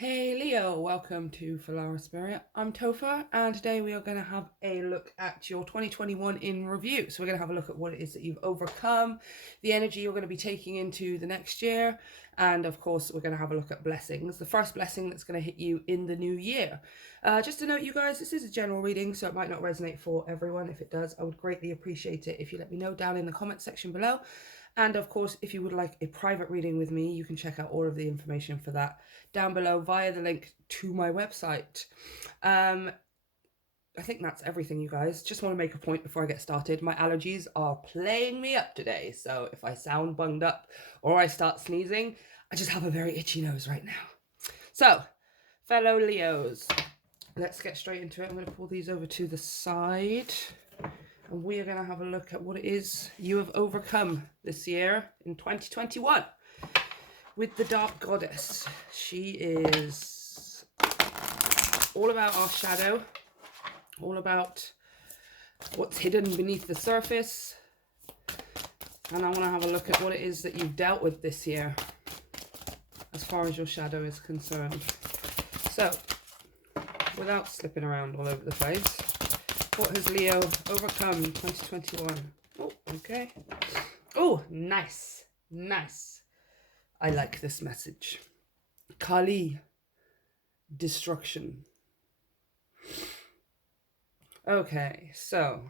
Hey Leo, welcome to Filara Spirit. I'm Topher, and today we are going to have a look at your 2021 in review. So we're going to have a look at what it is that you've overcome, the energy you're going to be taking into the next year, and of course we're going to have a look at blessings. The first blessing that's going to hit you in the new year. Just to note, you guys, this is a general reading, so it might not resonate for everyone. If it does, I would greatly appreciate it if you let me know down in the comment section below. And of course, if you would like a private reading with me, you can check out all of the information for that down below via the link to my website. I think that's everything, you guys. Just want to make a point before I get started. My allergies are playing me up today, so if I sound bunged up or I start sneezing, I just have a very itchy nose right now. So, fellow Leos, let's get straight into it. I'm going to pull these over to the side. And we are going to have a look at what it is you have overcome this year in 2021 with the Dark Goddess. She is all about our shadow, all about what's hidden beneath the surface. And I want to have a look at what it is that you've dealt with this year as far as your shadow is concerned. So, without slipping around all over the place, what has Leo overcome in 2021? Oh, okay. Oh, nice. Nice. I like this message. Kali, destruction. Okay, so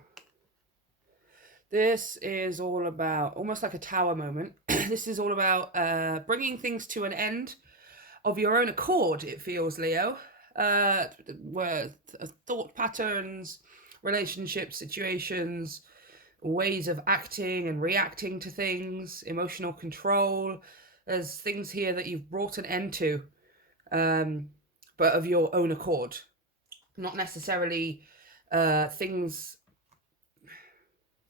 this is all about, almost like a tower moment. This is all about bringing things to an end of your own accord, it feels, Leo. Where thought patterns, relationships, situations, ways of acting and reacting to things, emotional control. There's things here that you've brought an end to, but of your own accord. Not necessarily things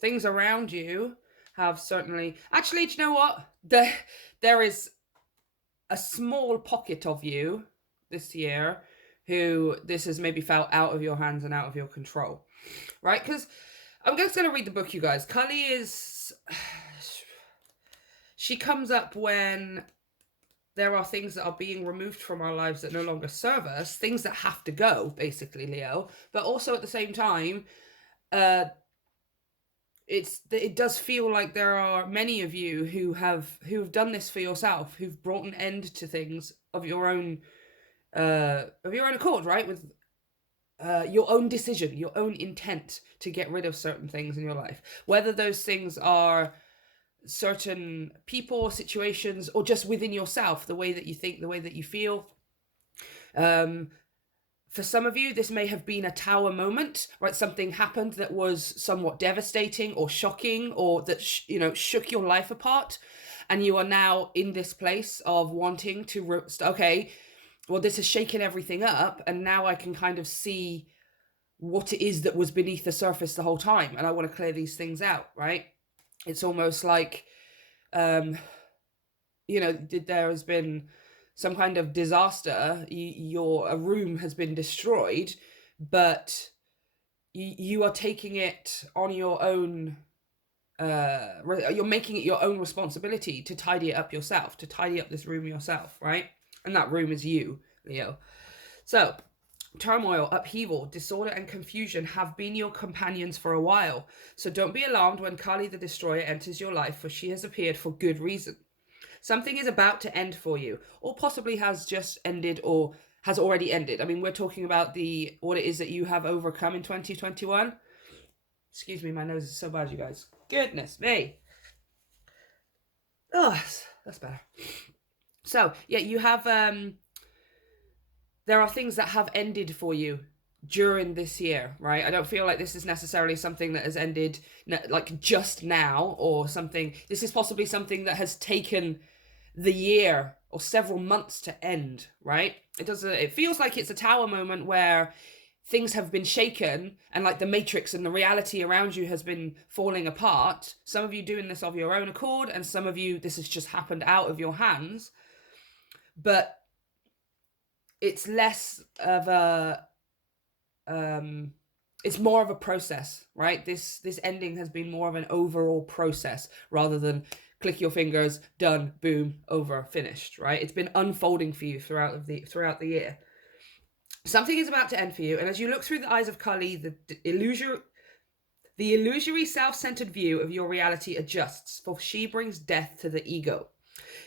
around you have certainly... Actually, do you know what? There is a small pocket of you this year who this has maybe felt out of your hands and out of your control. Right? Because I'm just going to read the book, you guys. Kali is... She comes up when there are things that are being removed from our lives that no longer serve us, things that have to go, basically, Leo. But also at the same time, it does feel like there are many of you who have done this for yourself, who've brought an end to things of your own accord, right? With your own decision, your own intent to get rid of certain things in your life. Whether those things are certain people, situations, or just within yourself, the way that you think, the way that you feel. For some of you, this may have been a tower moment, right? Something happened that was somewhat devastating or shocking, or that, shook your life apart. And you are now in this place of wanting to, okay, well, this has shaken everything up, and now I can kind of see what it is that was beneath the surface the whole time, and I want to clear these things out, right? It's almost like, there has been some kind of disaster, a room has been destroyed, but you are taking it on your own, you're making it your own responsibility to tidy it up yourself, to tidy up this room yourself, right? And that room is you, Leo. So, turmoil, upheaval, disorder, and confusion have been your companions for a while. So don't be alarmed when Kali the Destroyer enters your life, for she has appeared for good reason. Something is about to end for you, or possibly has just ended, or has already ended. I mean, we're talking about what it is that you have overcome in 2021. Excuse me, my nose is so bad, you guys. Goodness me. Oh, that's better. So, yeah, you have... there are things that have ended for you during this year, right? I don't feel like this is necessarily something that has ended like just now, or something. This is possibly something that has taken the year or several months to end, right? It feels like it's a tower moment where things have been shaken, and like the matrix and the reality around you has been falling apart. Some of you doing this of your own accord, and some of you, this has just happened out of your hands. But it's less of a it's more of a process, right? This ending has been more of an overall process rather than click your fingers, done, boom, over, finished, right? It's been unfolding for you throughout the year. Something is about to end for you, and as you look through the eyes of Kali, the illusory self-centered view of your reality adjusts, for she brings death to the ego.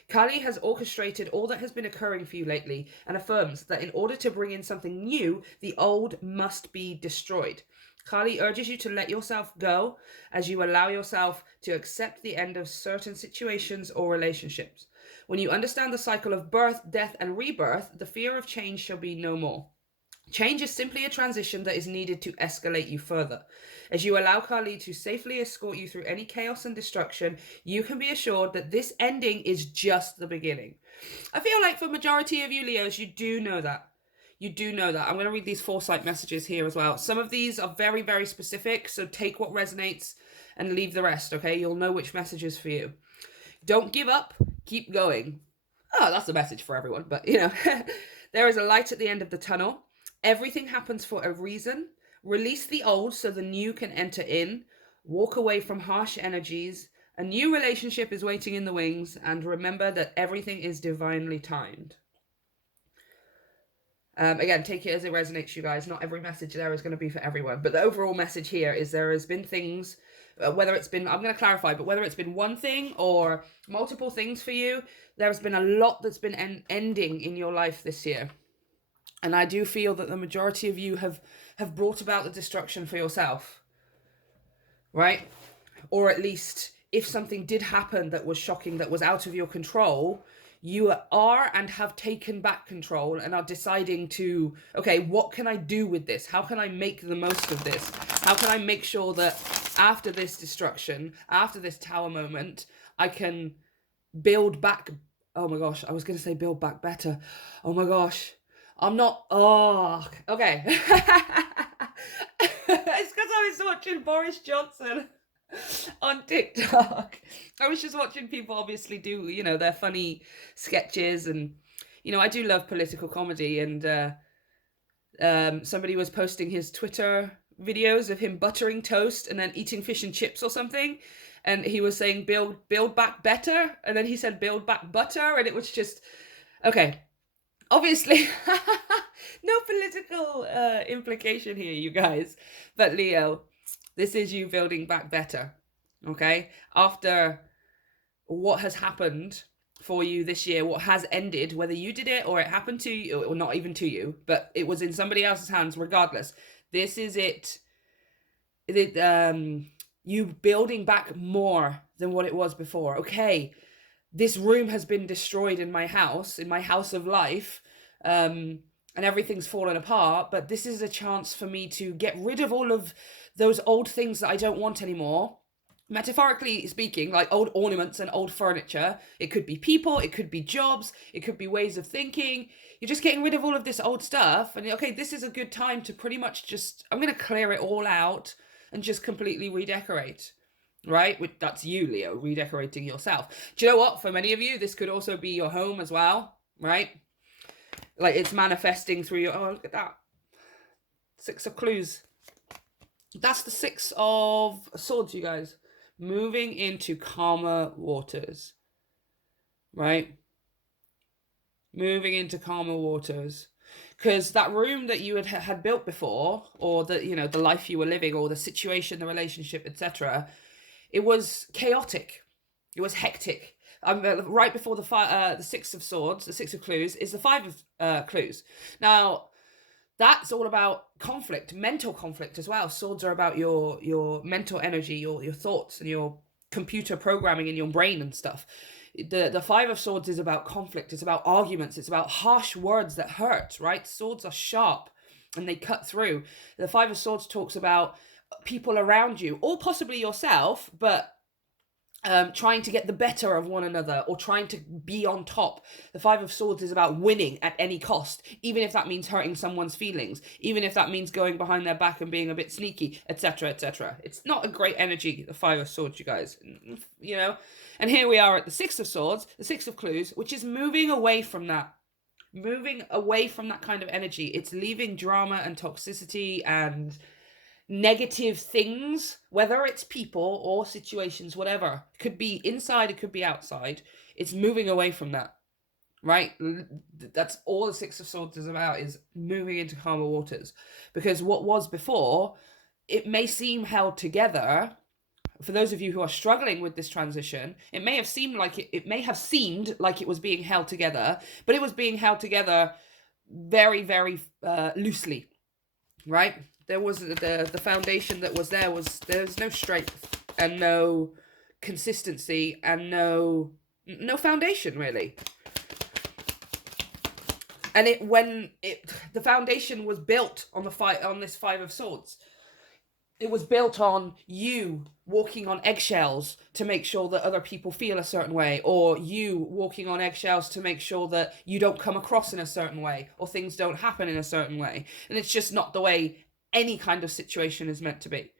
Kali has orchestrated all that has been occurring for you lately and affirms that in order to bring in something new, the old must be destroyed. Kali urges you to let yourself go as you allow yourself to accept the end of certain situations or relationships. When you understand the cycle of birth, death, and rebirth, the fear of change shall be no more. Change is simply a transition that is needed to escalate you further. As you allow Kali to safely escort you through any chaos and destruction, you can be assured that this ending is just the beginning. I feel like for majority of you Leos, you do know that. You do know that. I'm going to read these foresight messages here as well. Some of these are very, very specific, so take what resonates and leave the rest, okay? You'll know which message is for you. Don't give up, keep going. Oh, that's a message for everyone, but you know, there is a light at the end of the tunnel. Everything happens for a reason. Release the old so the new can enter in. Walk away from harsh energies. A new relationship is waiting in the wings, and remember that everything is divinely timed. Again, take it as it resonates, you guys. Not every message there is going to be for everyone, but the overall message here is there has been things, whether it's been, I'm going to clarify, but whether it's been one thing or multiple things for you, there's been a lot that's been ending in your life this year. And I do feel that the majority of you have brought about the destruction for yourself, right? Or at least if something did happen that was shocking, that was out of your control, you are and have taken back control and are deciding to, okay, what can I do with this? How can I make the most of this? How can I make sure that after this destruction, after this tower moment, I can build back, oh my gosh, I was going to say build back better. Oh my gosh. I'm not, oh, okay. It's because I was watching Boris Johnson on TikTok. I was just watching people obviously do, you know, their funny sketches. And, you know, I do love political comedy. And somebody was posting his Twitter videos of him buttering toast and then eating fish and chips or something. And he was saying, build back better. And then he said, build back butter. And it was just, okay. Obviously, no political implication here, you guys. But Leo, this is you building back better, okay? After what has happened for you this year, what has ended, whether you did it or it happened to you, or not even to you, but it was in somebody else's hands, regardless. This is it. You building back more than what it was before. Okay, this room has been destroyed in my house of life, and everything's fallen apart, but this is a chance for me to get rid of all of those old things that I don't want anymore. Metaphorically speaking, like old ornaments and old furniture. It could be people, it could be jobs, it could be ways of thinking. You're just getting rid of all of this old stuff, and okay, this is a good time to pretty much just, I'm going to clear it all out and just completely redecorate. Right? That's you, Leo, redecorating yourself. Do you know what? For many of you, this could also be your home as well, right? Like it's manifesting through your, oh, look at that. 6 of clues. That's the 6 of swords, you guys. Moving into calmer waters, right? Moving into calmer waters. Because that room that you had built before, or the, you know, the life you were living, or the situation, the relationship, etc., it was chaotic. It was hectic. Right before the 6 of swords, the 6 of clues, is the 5 of clues. Now, that's all about conflict, mental conflict as well. Swords are about your mental energy, your thoughts, and your computer programming in your brain and stuff. The 5 of swords is about conflict. It's about arguments. It's about harsh words that hurt, right? Swords are sharp and they cut through. The 5 of swords talks about people around you, or possibly yourself, but trying to get the better of one another, or trying to be on top. The 5 of swords is about winning at any cost, even if that means hurting someone's feelings, even if that means going behind their back and being a bit sneaky, etc., etc. It's not a great energy, the 5 of swords, you guys, you know. And here we are at the 6 of swords, the 6 of clues, which is moving away from that. Moving away from that kind of energy. It's leaving drama and toxicity and negative things, whether it's people or situations, whatever. It could be inside, it could be outside. It's moving away from that, right? That's all the Six of Swords is about, is moving into calmer waters. Because what was before, it may seem held together. For those of you who are struggling with this transition, it may have seemed like it was being held together, but it was being held together very, very loosely, right? There was the foundation that was there's no strength and no consistency and no foundation really. And the foundation was built on this Five of Swords. It was built on you walking on eggshells to make sure that other people feel a certain way, or you walking on eggshells to make sure that you don't come across in a certain way, or things don't happen in a certain way. And it's just not the way any kind of situation is meant to be,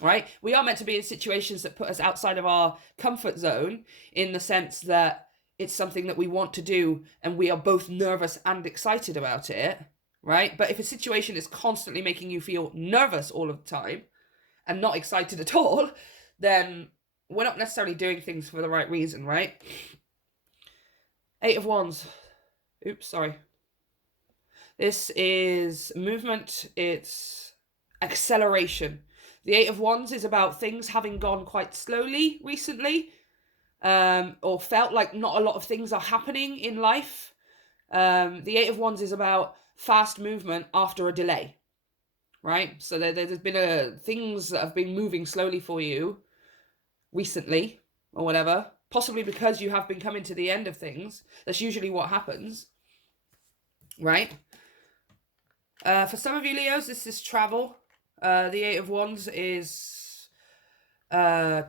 right? We are meant to be in situations that put us outside of our comfort zone, in the sense that it's something that we want to do and we are both nervous and excited about it, right? But if a situation is constantly making you feel nervous all of the time and not excited at all, then we're not necessarily doing things for the right reason, right? Eight of Wands. Oops, sorry. This is movement. It's acceleration. The Eight of Wands is about things having gone quite slowly recently, or felt like not a lot of things are happening in life. The Eight of Wands is about fast movement after a delay, right? So there's been things that have been moving slowly for you recently, or whatever, possibly because you have been coming to the end of things. That's usually what happens, right? For some of you Leos, this is travel. The Eight of Wands is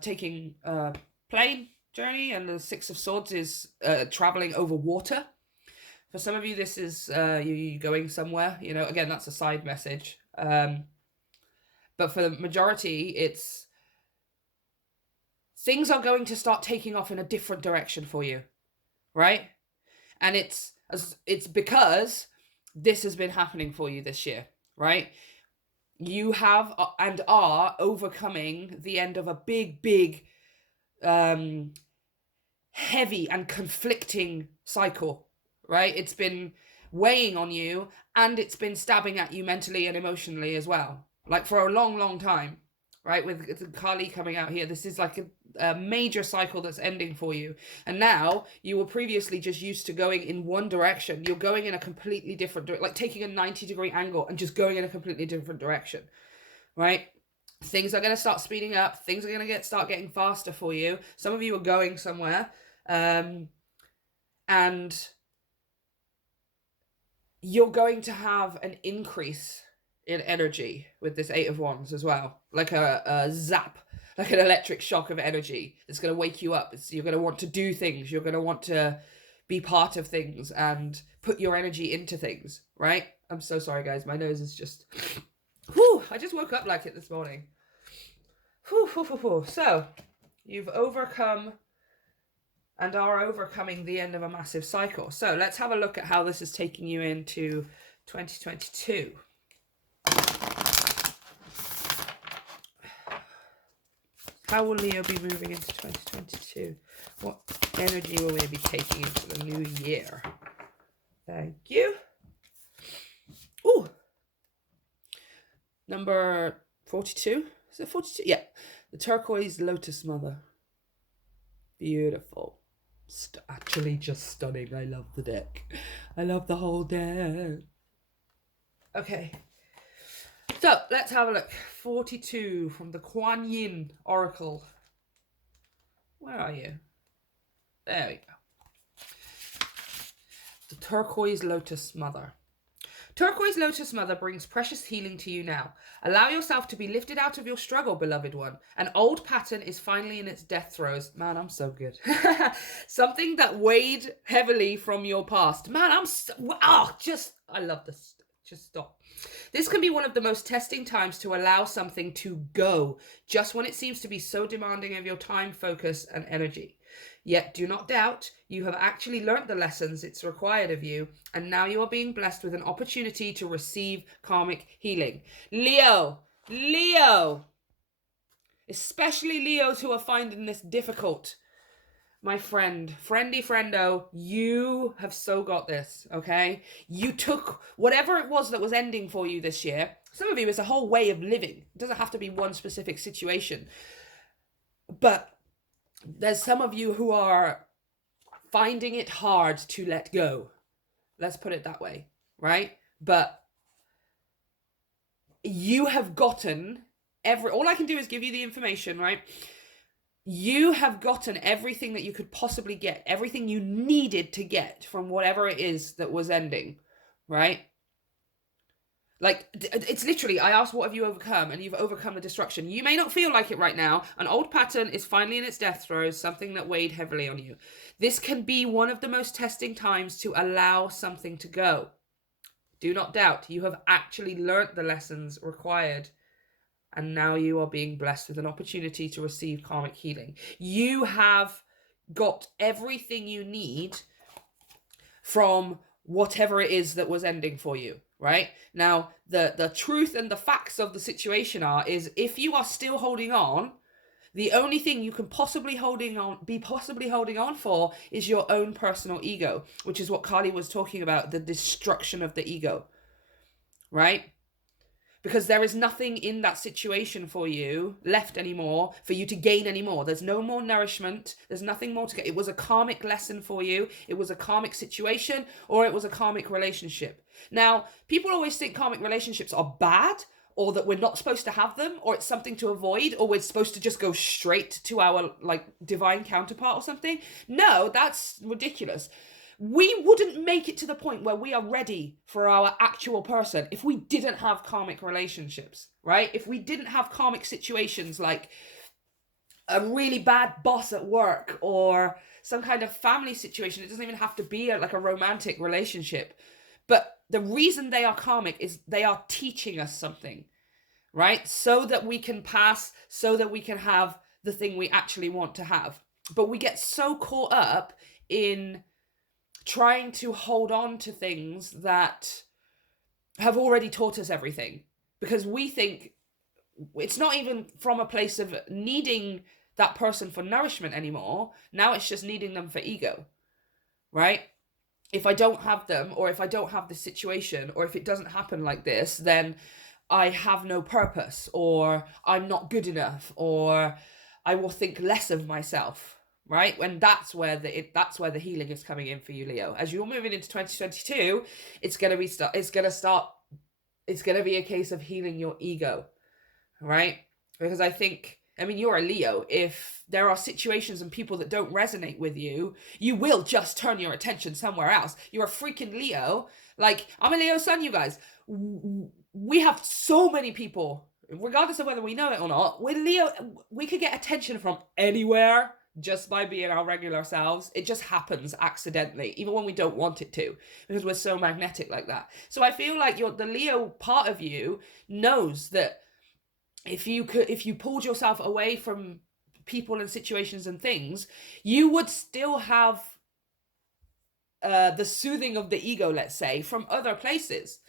taking a plane journey, and the Six of Swords is traveling over water. For some of you, this is you going somewhere. You know, again, that's a side message. But for the majority, it's things are going to start taking off in a different direction for you, right? And it's because this has been happening for you this year, right? You have and are overcoming the end of a big, heavy and conflicting cycle, right? It's been weighing on you, and it's been stabbing at you mentally and emotionally as well, like for a long time, right? With Kali coming out here, this is like a major cycle that's ending for you. And now you were previously just used to going in one direction. You're going in a completely different like taking a 90-degree angle and just going in a completely different direction, right? Things are going to start speeding up. Things are going to start getting faster for you. Some of you are going somewhere, and you're going to have an increase in energy with this Eight of Wands as well, like a zap, like an electric shock of energy. It's going to wake you up. You're going to want to do things. You're going to want to be part of things and put your energy into things, right? I'm so sorry, guys. My nose is just... Whew, I just woke up like it this morning. Whew. So, you've overcome and are overcoming the end of a massive cycle. So, let's have a look at how this is taking you into 2022. How will Leo be moving into 2022? What energy will we be taking into the new year? Thank you. Ooh. Number 42. Is it 42? Yeah. The turquoise lotus mother. Beautiful. Actually just stunning. I love the deck. I love the whole deck. Okay. So, let's have a look. 42 from the Kuan Yin Oracle. Where are you? There we go. The Turquoise Lotus Mother. Turquoise Lotus Mother brings precious healing to you now. Allow yourself to be lifted out of your struggle, beloved one. An old pattern is finally in its death throes. Man, I'm so good. Something that weighed heavily from your past. Man, I love this. Just stop. This can be one of the most testing times to allow something to go, just when it seems to be so demanding of your time, focus, and energy. Yet do not doubt, you have actually learnt the lessons it's required of you, and now you are being blessed with an opportunity to receive karmic healing. Leo, Leo, especially Leos who are finding this difficult. My friend, friendo, you have so got this, okay? You took whatever it was that was ending for you this year. Some of you, it's a whole way of living. It doesn't have to be one specific situation. But there's some of you who are finding it hard to let go. Let's put it that way, right? But you have gotten all I can do is give you the information, right? You have gotten everything that you could possibly get, everything you needed to get from whatever it is that was ending, right? Like, it's literally, I asked, what have you overcome? And you've overcome the destruction. You may not feel like it right now. An old pattern is finally in its death throes, something that weighed heavily on you. This can be one of the most testing times to allow something to go. Do not doubt, you have actually learnt the lessons required, and now you are being blessed with an opportunity to receive karmic healing. You have got everything you need from whatever it is that was ending for you, right? Now, the truth and the facts of the situation is if you are still holding on, the only thing you can possibly holding on for is your own personal ego, which is what Kali was talking about, the destruction of the ego, right? Because there is nothing in that situation for you left anymore for you to gain anymore. There's no more nourishment. There's nothing more to get. It was a karmic lesson for you. It was a karmic situation, or it was a karmic relationship. Now, people always think karmic relationships are bad, or that we're not supposed to have them, or it's something to avoid, or we're supposed to just go straight to our divine counterpart or something. No, that's ridiculous. We wouldn't make it to the point where we are ready for our actual person if we didn't have karmic relationships, right? If we didn't have karmic situations like a really bad boss at work or some kind of family situation. It doesn't even have to be like a romantic relationship. But the reason they are karmic is they are teaching us something, right? So that we can pass, so that we can have the thing we actually want to have. But we get so caught up in trying to hold on to things that have already taught us everything, because we think it's not even from a place of needing that person for nourishment anymore. Now it's just needing them for ego, right? If I don't have them, or if I don't have this situation, or if it doesn't happen like this, then I have no purpose, or I'm not good enough, or I will think less of myself. Right? When that's where the healing is coming in for you, Leo. As you're moving into 2022, it's going to be a case of healing your ego, right? Because you're a Leo. If there are situations and people that don't resonate with you, you will just turn your attention somewhere else. You're a freaking Leo. Like, I'm a Leo sun, you guys. We have so many people, regardless of whether we know it or not, we're Leo. We could get attention from anywhere just by being our regular selves. It just happens accidentally, even when we don't want it to, because we're so magnetic like that. So I feel like the Leo part of you knows that if you pulled yourself away from people and situations and things, you would still have the soothing of the ego, let's say, from other places.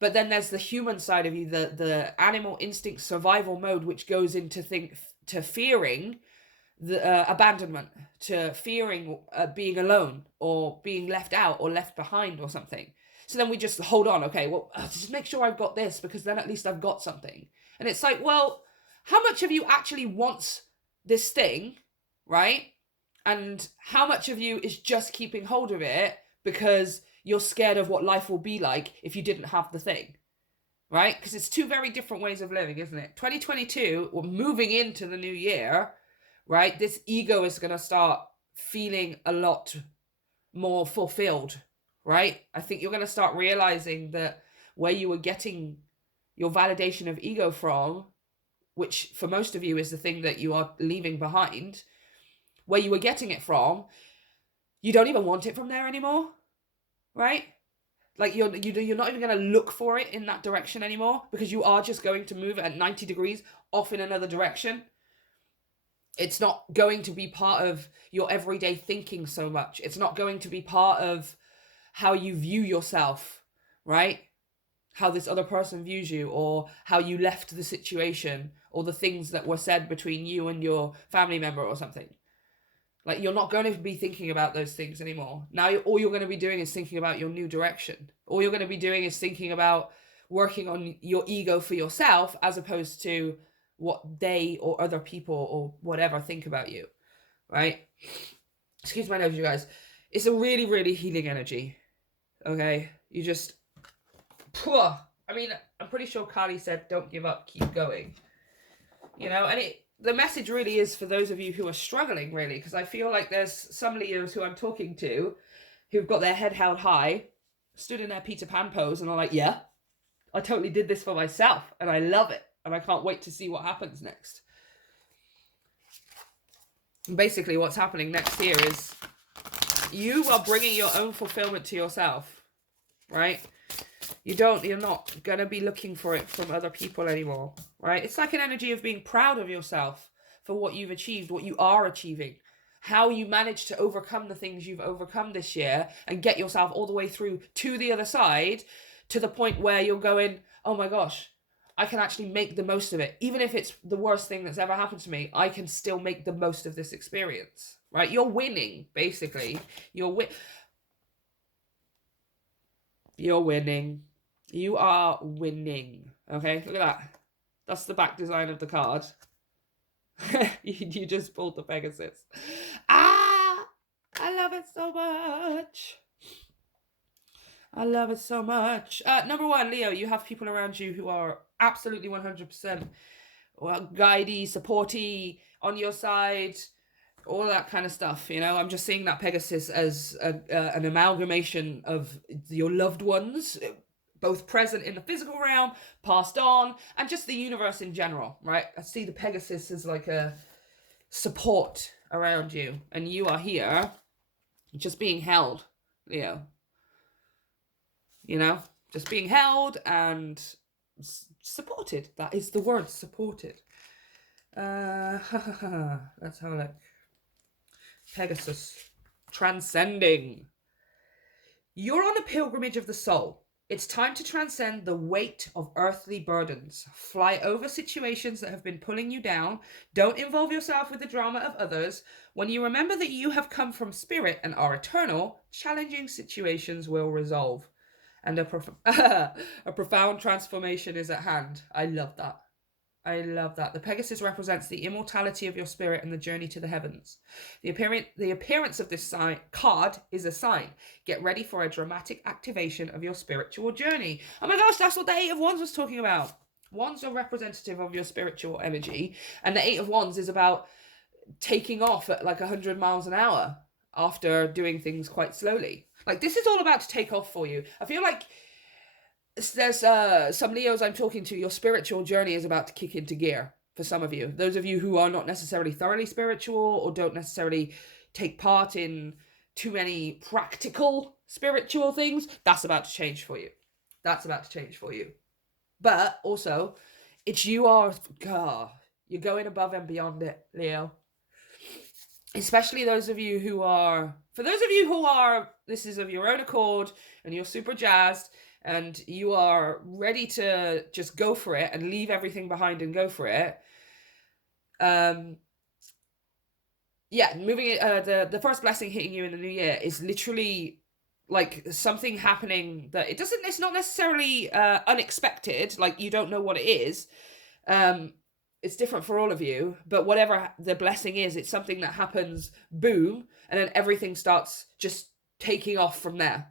But then there's the human side of you, the animal instinct survival mode, which goes into fearing the abandonment, to fearing being alone or being left out or left behind or something. So then we just hold on. Okay, well, just make sure I've got this, because then at least I've got something. And it's like, well, how much of you actually wants this thing, right? And how much of you is just keeping hold of it because you're scared of what life will be like if you didn't have the thing, right? Because it's two very different ways of living, isn't it? 2022, we're moving into the new year, right? This ego is going to start feeling a lot more fulfilled, right? I think you're going to start realizing that where you were getting your validation of ego from, which for most of you is the thing that you are leaving behind, where you were getting it from, you don't even want it from there anymore, right? Like you're not even going to look for it in that direction anymore, because you are just going to move it at 90 degrees off in another direction. It's not going to be part of your everyday thinking so much. It's not going to be part of how you view yourself, right? how this other person views you, or how you left the situation, or the things that were said between you and your family member or something. Like, you're not going to be thinking about those things anymore. Now, all you're going to be doing is thinking about your new direction. All you're going to be doing is thinking about working on your ego for yourself, as opposed to what they or other people or whatever think about you, right? Excuse my nose, you guys. It's a really, really healing energy, okay? You just... I mean, I'm pretty sure Kali said, don't give up, keep going. You know, and the message really is for those of you who are struggling, really, because I feel like there's some Leos who I'm talking to who've got their head held high, stood in their Peter Pan pose, and are like, yeah, I totally did this for myself, and I love it, and I can't wait to see what happens next. And basically, what's happening next here is you are bringing your own fulfillment to yourself, right? You're not going to be looking for it from other people anymore, right? It's like an energy of being proud of yourself for what you've achieved, what you are achieving, how you managed to overcome the things you've overcome this year and get yourself all the way through to the other side, to the point where you're going, oh my gosh, I can actually make the most of it. Even if it's the worst thing that's ever happened to me, I can still make the most of this experience, right? You're winning, basically. You're winning. You are winning. Okay, look at that. That's the back design of the card. You just pulled the Pegasus. Ah! I love it so much. I love it so much. Number one, Leo, you have people around you who are absolutely 100% guidey, supporty, on your side, all that kind of stuff. You know, I'm just seeing that Pegasus as an amalgamation of your loved ones, both present in the physical realm, passed on, and just the universe in general, right? I see the Pegasus as like a support around you, and you are here just being held, Leo. You know, just being held and supported. That is the word, supported. Let's have a look. Pegasus, transcending. You're on a pilgrimage of the soul. It's time to transcend the weight of earthly burdens. Fly over situations that have been pulling you down. Don't involve yourself with the drama of others. When you remember that you have come from spirit and are eternal, challenging situations will resolve. And a profound transformation is at hand. I love that. I love that. The Pegasus represents the immortality of your spirit and the journey to the heavens. The appearance of this card is a sign. Get ready for a dramatic activation of your spiritual journey. Oh my gosh, that's what the Eight of Wands was talking about. Wands are representative of your spiritual energy, and the Eight of Wands is about taking off at like 100 miles an hour after doing things quite slowly. Like, this is all about to take off for you. I feel like there's some Leos I'm talking to, your spiritual journey is about to kick into gear for some of you. Those of you who are not necessarily thoroughly spiritual or don't necessarily take part in too many practical spiritual things, that's about to change for you. That's about to change for you. But also, you're going above and beyond it, Leo. Especially those of you who are, this is of your own accord and you're super jazzed and you are ready to just go for it and leave everything behind and go for it. Moving it, the first blessing hitting you in the new year is literally like something happening that it's not necessarily unexpected, like you don't know what it is. It's different for all of you, but whatever the blessing is, it's something that happens, boom, and then everything starts just taking off from there,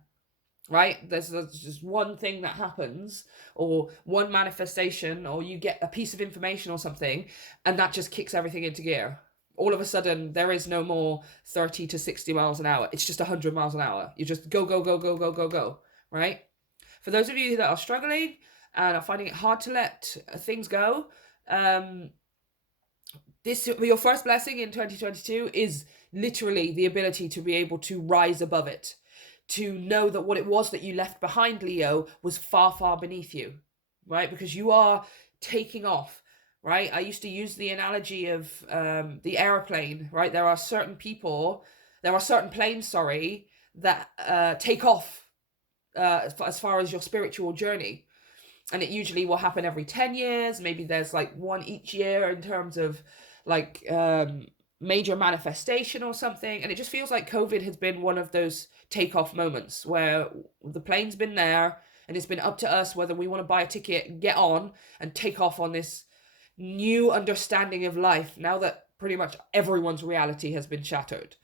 right? There's just one thing that happens, or one manifestation, or you get a piece of information or something, and that just kicks everything into gear. All of a sudden, there is no more 30 to 60 miles an hour. It's just 100 miles an hour. You just go, go, go, go, go, go, go, right? For those of you that are struggling and are finding it hard to let things go, your first blessing in 2022 is literally the ability to be able to rise above it, to know that what it was that you left behind, Leo, was far, far beneath you, right? Because you are taking off, right? I used to use the analogy of the airplane, right? There are certain planes, that take off as far as your spiritual journey. And it usually will happen every 10 years. Maybe there's like one each year in terms of like major manifestation or something. And it just feels like COVID has been one of those takeoff moments where the plane's been there and it's been up to us whether we want to buy a ticket, get on, and take off on this new understanding of life now that pretty much everyone's reality has been shattered,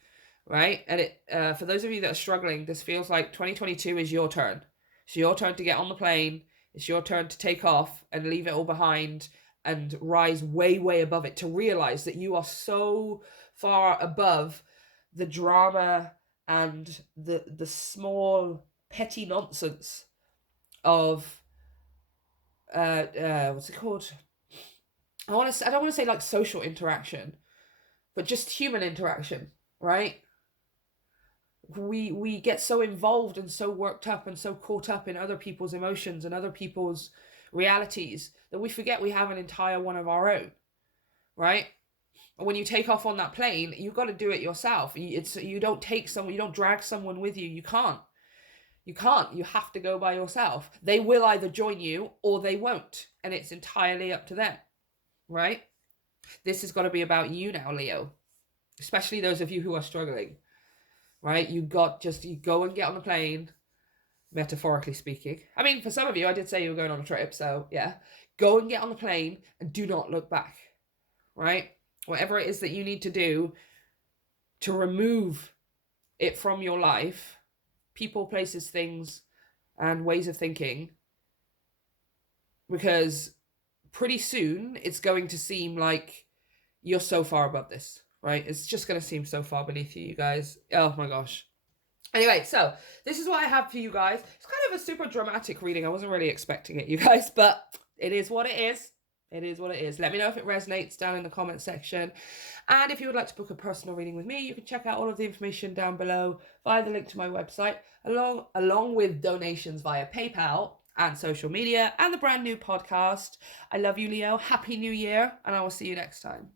right? And it for those of you that are struggling, this feels like 2022 is your turn. It's your turn to get on the plane. It's your turn to take off and leave it all behind and rise way, way above it, to realize that you are so far above the drama and the small petty nonsense of what's it called? I don't want to say like social interaction, but just human interaction, right? We get so involved and so worked up and so caught up in other people's emotions and other people's realities that we forget we have an entire one of our own, right? And when you take off on that plane, you've got to do it yourself. You don't drag someone with you. You can't. You have to go by yourself. They will either join you or they won't, and it's entirely up to them, right? This has got to be about you now, Leo, especially those of you who are struggling, right? You go and get on the plane, metaphorically speaking. I mean, for some of you, I did say you were going on a trip, so yeah. Go and get on the plane and do not look back, right? Whatever it is that you need to do to remove it from your life, people, places, things, and ways of thinking, because pretty soon it's going to seem like you're so far above this, right? It's just going to seem so far beneath you guys. Oh my gosh. Anyway, so this is what I have for you guys. It's kind of a super dramatic reading. I wasn't really expecting it, you guys, but it is what it is. It is what it is. Let me know if it resonates down in the comment section. And if you would like to book a personal reading with me, you can check out all of the information down below via the link to my website, along with donations via PayPal and social media and the brand new podcast. I love you, Leo. Happy New Year, and I will see you next time.